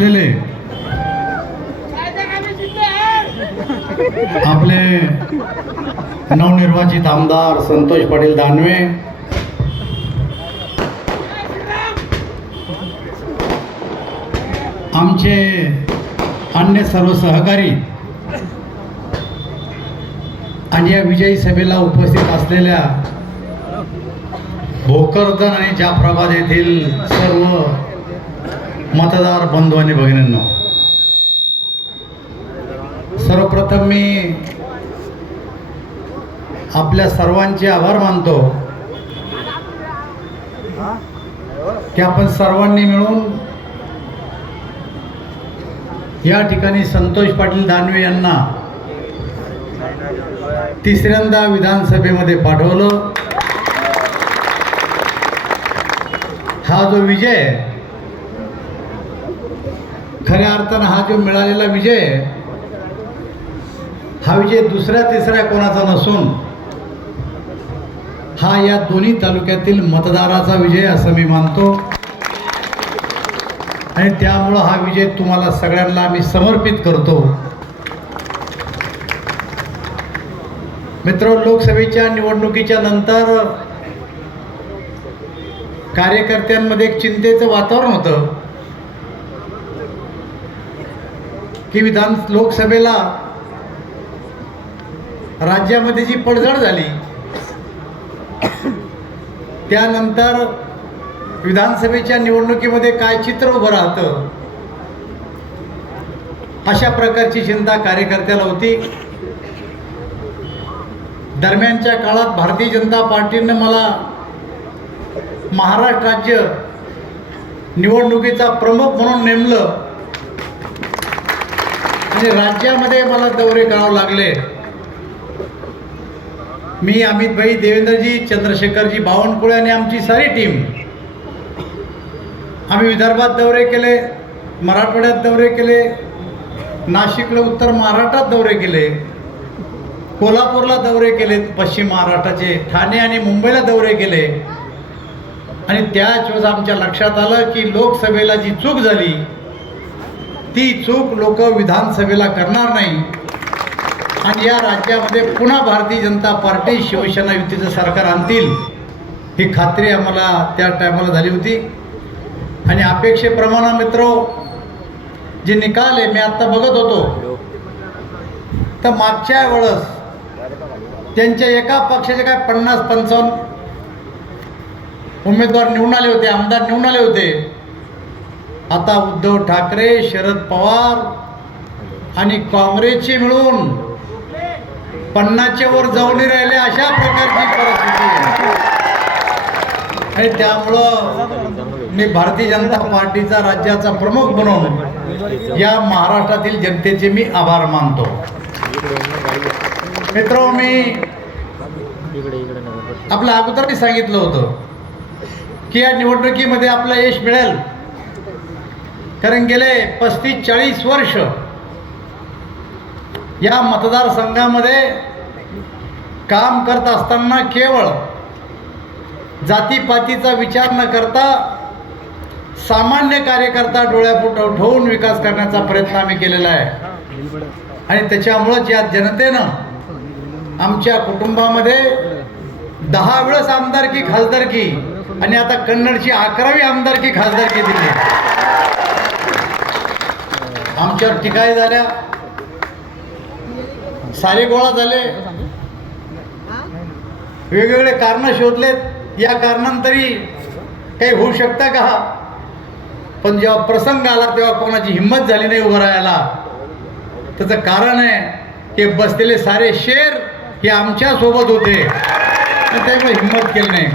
असलेले आपले नवनिर्वाचित आमदार संतोष पाटील दानवे, आमचे अन्य सर्व सहकारी आणि या विजयी सभेला उपस्थित असलेल्या भोकरदन आणि जाफराबाद येथील सर्व मतदार बंधू आणि भगिनींनो, सर्वप्रथम मी आपल्या सर्वांचे आभार मानतो की आपण सर्वांनी मिळून या ठिकाणी संतोष पाटील दानवे यांना तिसऱ्यांदा विधानसभेमध्ये पाठवलं. हा जो विजय, खऱ्या अर्थानं हा जो मिळालेला विजय, हा विजय दुसऱ्या तिसऱ्या कोणाचा नसून हा या दोन्ही तालुक्यातील मतदाराचा विजय असं मी मानतो. आणि त्यामुळं हा विजय तुम्हाला सगळ्यांना मी समर्पित करतो. मित्र, लोकसभेच्या निवडणुकीच्या नंतर कार्यकर्त्यांमध्ये एक चिंतेचं वातावरण होतं की लोकसभेला राज्यामध्ये जी पडझड झाली त्यानंतर विधानसभेच्या निवडणुकीमध्ये काय चित्र उभं राहतं, अशा प्रकारची चिंता कार्यकर्त्याला होती. दरम्यानच्या काळात भारतीय जनता पार्टीनं मला महाराष्ट्र राज्य निवडणुकीचा प्रमुख म्हणून नेमलं आणि राज्यामध्ये मला दौरे करावे लागले. मी, अमितभाई, देवेंद्रजी, चंद्रशेखरजी बावनकुळे आणि आमची सारी टीम आम्ही विदर्भात दौरे केले, मराठवाड्यात दौरे केले, नाशिकला उत्तर महाराष्ट्रात दौरे केले, कोल्हापूरला दौरे केले, पश्चिम महाराष्ट्राचे ठाणे आणि मुंबईला दौरे केले. आणि त्याच वेळेस आमच्या लक्षात आलं की लोकसभेला जी चूक झाली ती चूक लोक विधानसभेला करणार नाही आणि या राज्यामध्ये पुन्हा भारतीय जनता पार्टी शिवसेना युतीचं सरकार आणतील ही खात्री आम्हाला त्या टायमाला झाली होती. आणि अपेक्षेप्रमाणे मित्र, जे निकाल आहे, मी आत्ता बघत होतो तर मागच्या वेळेस त्यांच्या एका पक्षाचे काय 50-55 उमेदवार निवडून आले होते, आमदार निवडून आले होते. आता उद्धव ठाकरे, शरद पवार आणि काँग्रेसचे मिळून 50च्या वर जाऊन राहिले, अशा प्रकारची परिस्थिती आहे. आणि त्यामुळं मी भारतीय जनता पार्टीचा राज्याचा प्रमुख म्हणून या महाराष्ट्रातील जनतेचे मी आभार मानतो. मित्र, मी आपल्या अगोदरही सांगितलं होतं की या निवडणुकीमध्ये आपलं यश मिळेल, कारण गेले 35-40 वर्ष या मतदारसंघामध्ये काम करत असताना केवळ जातीपातीचा विचार न करता सामान्य कार्यकर्ता डोळ्यापुढे ठेवून विकास करण्याचा प्रयत्न आम्ही केलेला आहे. आणि त्याच्यामुळंच या जनतेनं आमच्या कुटुंबामध्ये 10 वेळेस आमदारकी, खासदारकी आणि आता कन्नडची 11वी आमदारकी, खासदारकी दिली. आमच्यावर टीकाही झाल्या, सारे गोळा झाले, वेगवेगळे कारण शोधलेत. या कारणांतरी काही होऊ शकतं का? पण जेव्हा प्रसंग आला तेव्हा कोणाची हिंमत झाली नाही उभं राहायला. त्याचं कारण आहे की बसलेले सारे शेर हे आमच्या सोबत होते, त्यामुळे हिंमत केली नाही.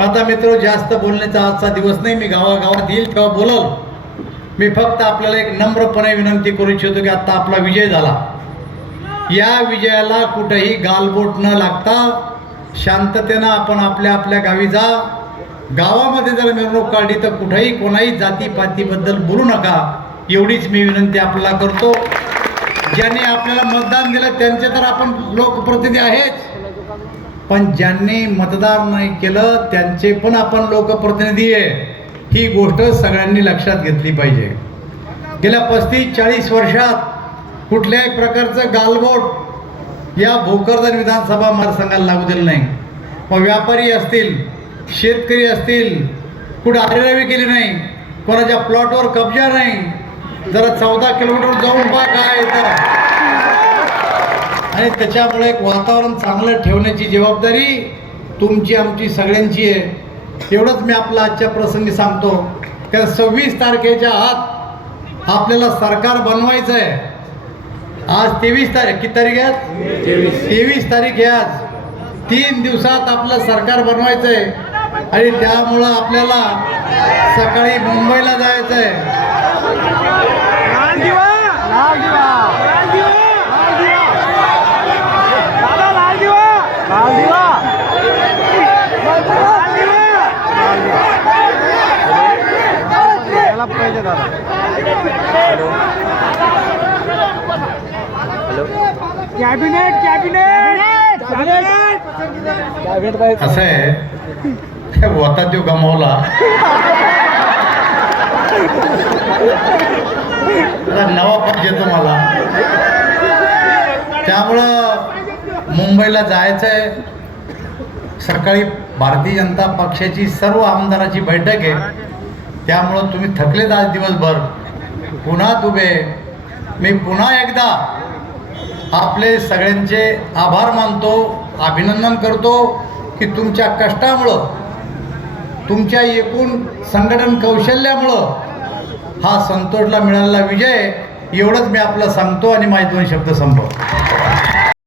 आता मित्र, जास्त बोलण्याचा आजचा दिवस नाही, मी गावागावात येईल तेव्हा बोलल. मी फक्त आपल्याला एक नम्रपणे विनंती करू इच्छितो की आता आपला विजय झाला, या विजयाला कुठेही गालबोट न लागता शांततेनं आपण आपल्या आपल्या गावी जा. गावामध्ये जर मिरवणूक काढली तर कुठेही कोणाही जातीपातीबद्दल बोलू नका, एवढीच मी विनंती आपल्याला करतो. ज्यांनी आपल्याला मतदान दिलं त्यांचे तर आपण लोकप्रतिनिधी आहेच, पण ज्यांनी मतदान नाही केलं त्यांचे पण आपण लोकप्रतिनिधी आहे. ही गोष्ट सगळ्यांनी लक्षात घेतली पाहिजे. गेल्या 35-40 वर्षात कुठल्याही प्रकारचं गालबोट या भोकरदन विधानसभा मतदारसंघाला लागू दिलं नाही. मग व्यापारी असतील, शेतकरी असतील, कुठं आरेरावी केली नाही, कोणाच्या प्लॉटवर कब्जा नाही. जरा 14 किलोमीटर जाऊन पहा काय येतं. आणि त्याच्यामुळे एक वातावरण चांगलं ठेवण्याची जबाबदारी तुमची आमची सगळ्यांची आहे. एवढंच मी आपला आजच्या प्रसंगी सांगतो की 26 तारखेच्या आत आपल्याला सरकार बनवायचं आहे. आज 23 तारीख, किती तारीख आहे? 23 तारीख आहे आज. 3 दिवसात आपलं सरकार बनवायचं आहे आणि त्यामुळं आपल्याला सकाळी मुंबईला जायचं आहे. असं आहे, होता तो गमावला. नवा पक्ष येतो मला, त्यामुळं मुंबईला जायचं आहे. सकाळी भारतीय जनता पक्षाची सर्व आमदाराची बैठक आहे. त्यामुळं तुम्ही थकलेत आज दिवसभर, पुन्हा उभे. मी पुन्हा एकदा आपले सगळ्यांचे आभार मानतो, अभिनंदन करतो की तुमच्या कष्टामुळं, तुमच्या एकूण संघटन कौशल्यामुळं हा संतोषला मिळालेला विजय. एवढंच मी आपलं सांगतो आणि माझे 2 शब्द संपवतो.